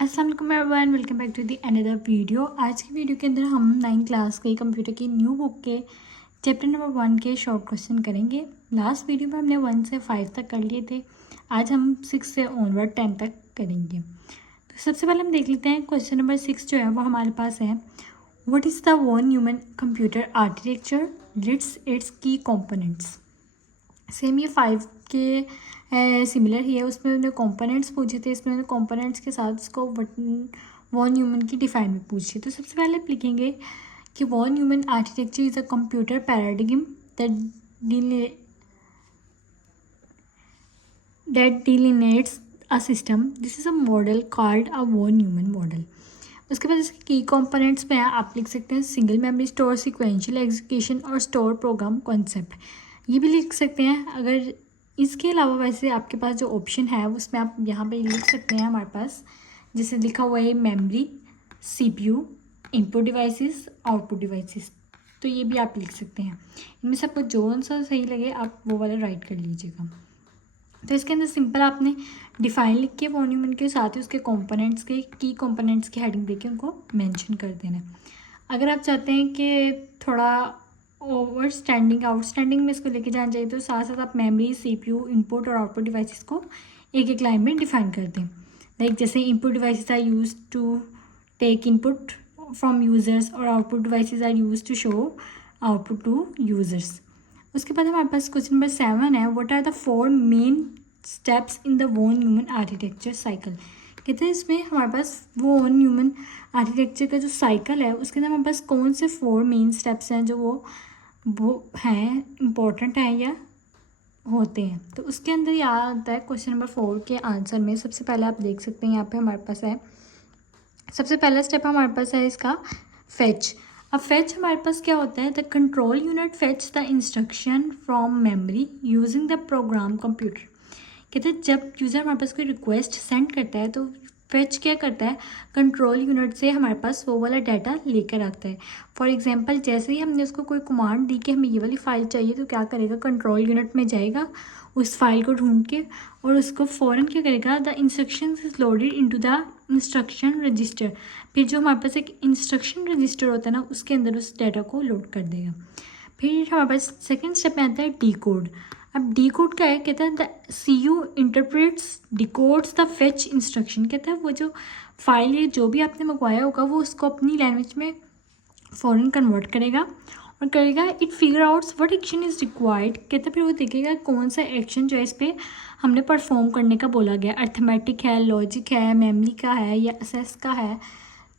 अस्सलाम वालेकुम everyone, welcome back to the another video. आज की वीडियो के अंदर हम 9th क्लास के कंप्यूटर की न्यू बुक के चैप्टर नंबर 1 के शॉर्ट क्वेश्चन करेंगे। लास्ट वीडियो में हमने 1 से 5 तक कर लिए थे। आज हम 6 से ऑनवर्ड 10 तक करेंगे। तो सबसे पहले हम देख लेते हैं क्वेश्चन नंबर 6 जो है वो हमारे पास है। What is the von Neumann computer architecture, lists its key components. Same ये 5 के सिमिलर ही है। उसमें उन्होंने कंपोनेंट्स पूछे थे, इसमें उन्होंने कंपोनेंट्स के साथ इसको वॉन न्यूमन की डिफाइन भी पूछी। तो सबसे पहले आप लिखेंगे कि von Neumann architecture is a computer paradigm that delineates a system. This is a model called a von Neumann model. उसके बाद इसके की कंपोनेंट्स में आप लिख सकते हैं single memory store, sequential execution और स्टोर प्रोग्राम कॉन्सेप्ट। ये भी लिख सकते हैं। अगर इसके अलावा वैसे आपके पास जो ऑप्शन है उसमें आप यहाँ पे लिख सकते हैं हमारे पास जैसे लिखा हुआ है memory, CPU, input devices, output devices. तो ये भी आप लिख सकते हैं। इनमें से आपको जो सा सही लगे आप वो वाला राइट कर लीजिएगा। तो इसके अंदर सिंपल आपने डिफाइन लिख के वॉन न्यूमन के साथ ही उसके कंपोनेंट्स के की कंपोनेंट्स की हेडिंग देके उनको मेंशन कर देना है। अगर आप चाहते हैं कि थोड़ा ओवरस्टैंडिंग आउटस्टैंडिंग में इसको लेके जाना चाहिए तो साथ साथ आप मेमोरी, सीपीयू, इनपुट और आउटपुट डिवाइसेस को एक एक लाइन में डिफाइन कर दें। लाइक जैसे input devices are use to take input from users और output devices are use to show output to users. उसके बाद हमारे पास क्वेश्चन नंबर 7 है। What are the 4 main steps in the von Neumann architecture cycle. कहते हैं इसमें हमारे पास वॉन न्यूमन आर्किटेक्चर का जो साइकिल है उसके अंदर हमारे पास कौन से 4 मेन स्टेप्स हैं जो वो हैं इम्पोर्टेंट हैं या होते हैं। तो उसके अंदर याद आता है क्वेश्चन नंबर 4 के आंसर में सबसे पहले आप देख सकते हैं यहाँ पे हमारे पास है सबसे पहला स्टेप हमारे पास है इसका फेच। अब फेच हमारे पास क्या होता है, the control unit fetch the instruction from memory using the program computer. कहते हैं जब यूज़र हमारे पास कोई रिक्वेस्ट सेंड करता है तो फेच क्या करता है, कंट्रोल यूनिट से हमारे पास वो वाला डाटा लेकर आता है। फॉर एग्जांपल जैसे ही हमने उसको कोई कमांड दी कि हमें ये वाली फ़ाइल चाहिए तो क्या करेगा, कंट्रोल यूनिट में जाएगा उस फाइल को ढूंढ के और उसको फ़ौरन क्या करेगा, the instruction is loaded into the instruction register. फिर जो हमारे पास एक इंस्ट्रक्शन रजिस्टर होता है ना उसके अंदर उस डाटा को लोड कर देगा। फिर हमारे पास सेकेंड स्टेप में आता है डी कोड। अब डी कोड क्या है, कहता है the CU interprets डिकोड्स the fetch instruction. कहता है वो जो फाइल है जो भी आपने मंगवाया होगा वो उसको अपनी लैंग्वेज में फ़ौरन कन्वर्ट करेगा और करेगा it figure outs what action is required. कहता है फिर वो देखेगा कौन सा एक्शन जो है इस पर हमने परफॉर्म करने का बोला गया, अर्थमेटिक है, लॉजिक है, मेमोरी का है या असेस का है,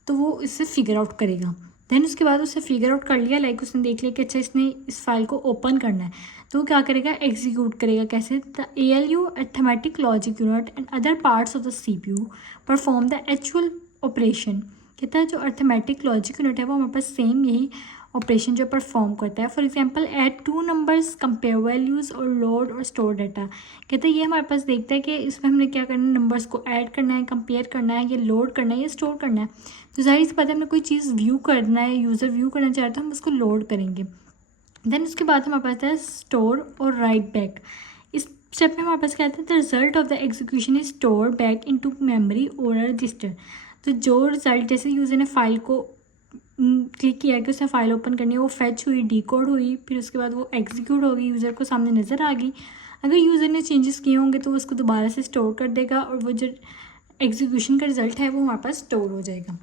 तो वो इससे फिगर आउट करेगा। देन उसके बाद उससे फिगर आउट कर लिया, लाइक उसने देख लिया कि अच्छा इसने इस फाइल को ओपन करना है तो वो क्या करेगा, एग्जीक्यूट करेगा। कैसे, the ALU arithmetic logic unit and other parts of the CPU perform the actual operation. कहता है जो अर्थमेटिक लॉजिक यूनिट है वो हमारे पास सेम यही ऑपरेशन जो परफॉर्म करता है। For example add 2 numbers, compare values और लोड और स्टोर डाटा। कहते हैं ये हमारे पास देखता है कि इसमें हमने क्या करना है, नंबर्स को ऐड करना है, कंपेयर करना है, ये लोड करना है, ये स्टोर करना है। तो जाहिर सी बात है हमने कोई चीज़ व्यू करना है, यूज़र व्यू करना चाहते हैं तो हम उसको लोड करेंगे। देन उसके बाद हमारे पास है स्टोर और राइट बैक। इस स्टेप में हमारे पास क्या आता है, the result of the execution is store back into memory और रजिस्टर। तो जो रिजल्ट जैसे यूज़र ने फाइल को क्लिक किया कि उसने फाइल ओपन करनी है वो फेच हुई, डिकोड हुई, फिर उसके बाद वो एग्जीक्यूट होगी, यूज़र को सामने नज़र आ गई। अगर यूज़र ने चेंजेस किए होंगे तो उसको दोबारा से स्टोर कर देगा और वो जो एग्जीक्यूशन का रिजल्ट है वो हमारे पास स्टोर हो जाएगा।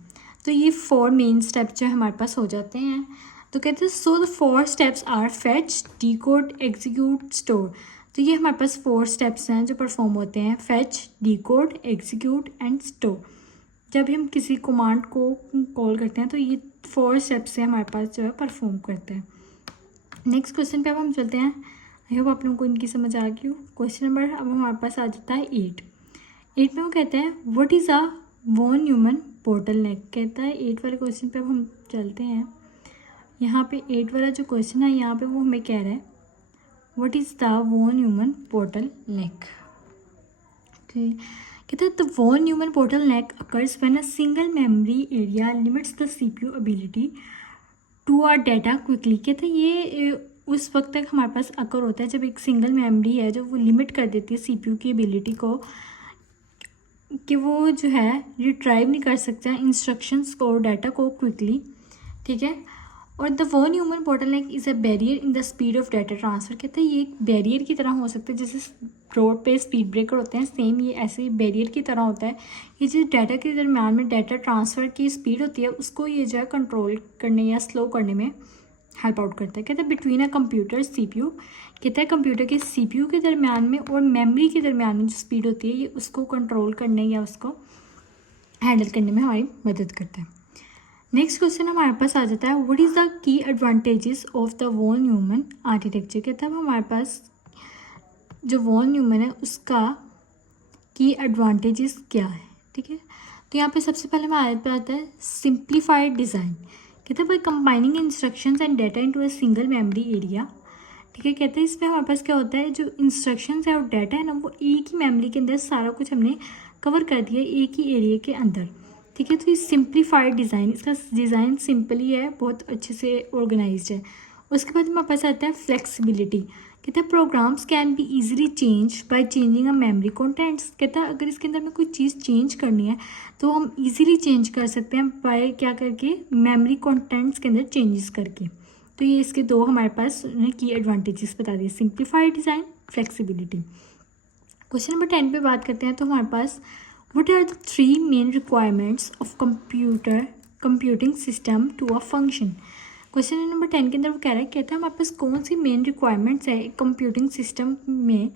तो ये 4 मेन स्टेप जो हमारे पास हो जाते हैं। तो कहते हैं so the 4 steps are fetch, decode, execute, store. तो ये हमारे पास 4 स्टेप्स हैं जो परफॉर्म होते हैं, fetch, decode, execute and store. जब भी हम किसी कमांड को कॉल करते हैं तो ये 4 स्टेप्स से हमारे पास जो है परफॉर्म करते हैं। नेक्स्ट क्वेश्चन पे अब हम चलते हैं। आई होप आप लोगों को इनकी समझ आ गई हो। क्वेश्चन नंबर अब हमारे पास आ जाता है 8 में वो कहते हैं what is a von Neumann bottleneck. कहता है 8 वाले क्वेश्चन पे अब हम चलते हैं। यहाँ पे 8 वाला जो क्वेश्चन है यहाँ पे वो हमें कह रहा है what is the von Neumann bottleneck. ठीक, कहते हैं the von Neumann bottleneck occurs when a single memory area limits the CPU ability to are data quickly. कहते हैं ये उस वक्त तक हमारे पास अकर होता है जब एक सिंगल मेमोरी है जो वो लिमिट कर देती है CPU की एबिलिटी को कि वो जो है रिट्राइव नहीं कर सकता इंस्ट्रक्शंस को और डाटा को क्विकली, ठीक है। और the one human bottleneck is a barrier in the speed of data transfer. कहते हैं ये एक बैरियर की तरह हो सकता है, जैसे रोड पे स्पीड ब्रेकर होते हैं, सेम ये ऐसे बैरियर की तरह होता है। ये जो डाटा के दरम्यान में डाटा ट्रांसफ़र की स्पीड होती है उसको ये जो है कंट्रोल करने या स्लो करने में हेल्प आउट करता है। कहते हैं बिटवीन अ कंप्यूटर CPU, कहता है कंप्यूटर के CPU के दरम्यान में और मेमोरी के दरम्यान में जो स्पीड होती है ये उसको कंट्रोल करने या उसको हैंडल करने में हमारी मदद करता है। नेक्स्ट क्वेश्चन हमारे पास आ जाता है, what is the key advantages of the von Neumann architecture. कहता है हमारे पास जो वॉन न्यूमन है उसका की एडवांटेजेस क्या है, ठीक है। तो यहाँ पे सबसे पहले हमारे पास आता है सिंप्लीफाइड डिज़ाइन। कहते हैं by combining instructions and data into a single memory area, ठीक है। कहते हैं इसमें हमारे पास क्या होता है, जो इंस्ट्रक्शंस है और डाटा है ना वो एक ही मेमोरी के अंदर सारा कुछ हमने कवर कर दिया एक ही एरिया के अंदर, ठीक है। तो ये सिंप्लीफाइड डिज़ाइन, इसका डिज़ाइन सिंपल ही है, बहुत अच्छे से ऑर्गेनाइज्ड है। उसके बाद हमारे पास आता है फ्लेक्सिबिलिटी। कहते हैं programs can be easily change by changing a memory contents. कहता है अगर इसके अंदर में कोई चीज़ चेंज करनी है तो हम ईजिली चेंज कर सकते हैं बाय क्या करके, मेमोरी कंटेंट्स के अंदर चेंजेस करके। तो ये इसके दो हमारे पास की एडवांटेजेस बता दिए, simplified design, flexibility. Question number 10 पे बात करते हैं। तो हमारे पास what are the 3 main requirements of computing system to a function. Question number 10 के अंदर वो कह रहा है, कहता है हमारे पास कौन सी मेन रिक्वायरमेंट्स है कंप्यूटिंग सिस्टम में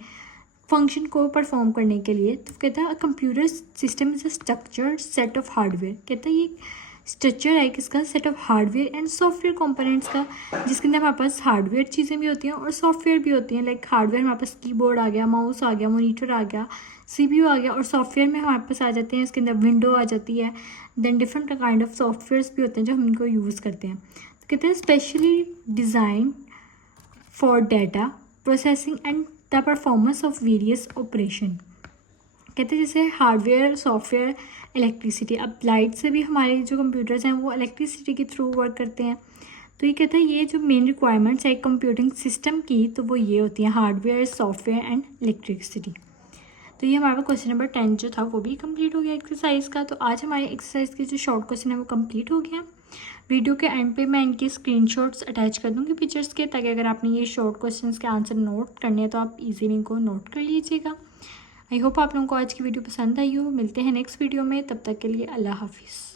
फंक्शन को परफॉर्म करने के लिए। तो कहता है computer system is a structured set of hardware. कहता है ये स्ट्रक्चर है किसका, set of hardware and software components का, जिसके अंदर हमारे पास हार्डवेयर चीज़ें भी होती हैं और सॉफ्टवेयर भी होती हैं। लाइक हार्डवेयर हमारे पास कीबोर्ड आ गया, माउस आ गया, मॉनिटर आ गया, CPU आ गया, और सॉफ्टवेयर में हमारे पास आ जाते हैं, इसके अंदर विंडो आ जाती है, then different kind of softwares भी होते हैं जो हम इनको यूज़ करते हैं। तो कहते हैं specially design for data processing and the performance of various operation. कहते हैं जैसे हार्डवेयर, सॉफ्टवेयर, इलेक्ट्रिसिटी। अब लाइट से भी हमारे जो कंप्यूटर्स हैं वो इलेक्ट्रिसिटी के थ्रू वर्क करते हैं। तो ये कहता है ये जो मेन रिक्वायरमेंट्स है कंप्यूटिंग सिस्टम की, तो वो ये होती हैं हार्डवेयर, सॉफ्टवेयर एंड इलेक्ट्रिसिटी। तो ये हमारा क्वेश्चन नंबर 10 जो था वो भी कंप्लीट हो गया एक्सरसाइज का। तो आज हमारे एक्सरसाइज के जो शॉर्ट क्वेश्चन है वो कंप्लीट हो गया। वीडियो के एंड पे मैं इनके स्क्रीनशॉट्स अटैच कर दूँगी पिक्चर्स के, ताकि अगर आपने ये शॉर्ट क्वेश्चंस के आंसर नोट करने हैं तो आप इजीली इनको नोट कर लीजिएगा। आई होप आप लोगों को आज की वीडियो पसंद आई हो। मिलते हैं नेक्स्ट वीडियो में, तब तक के लिए अल्लाह हाफिज़।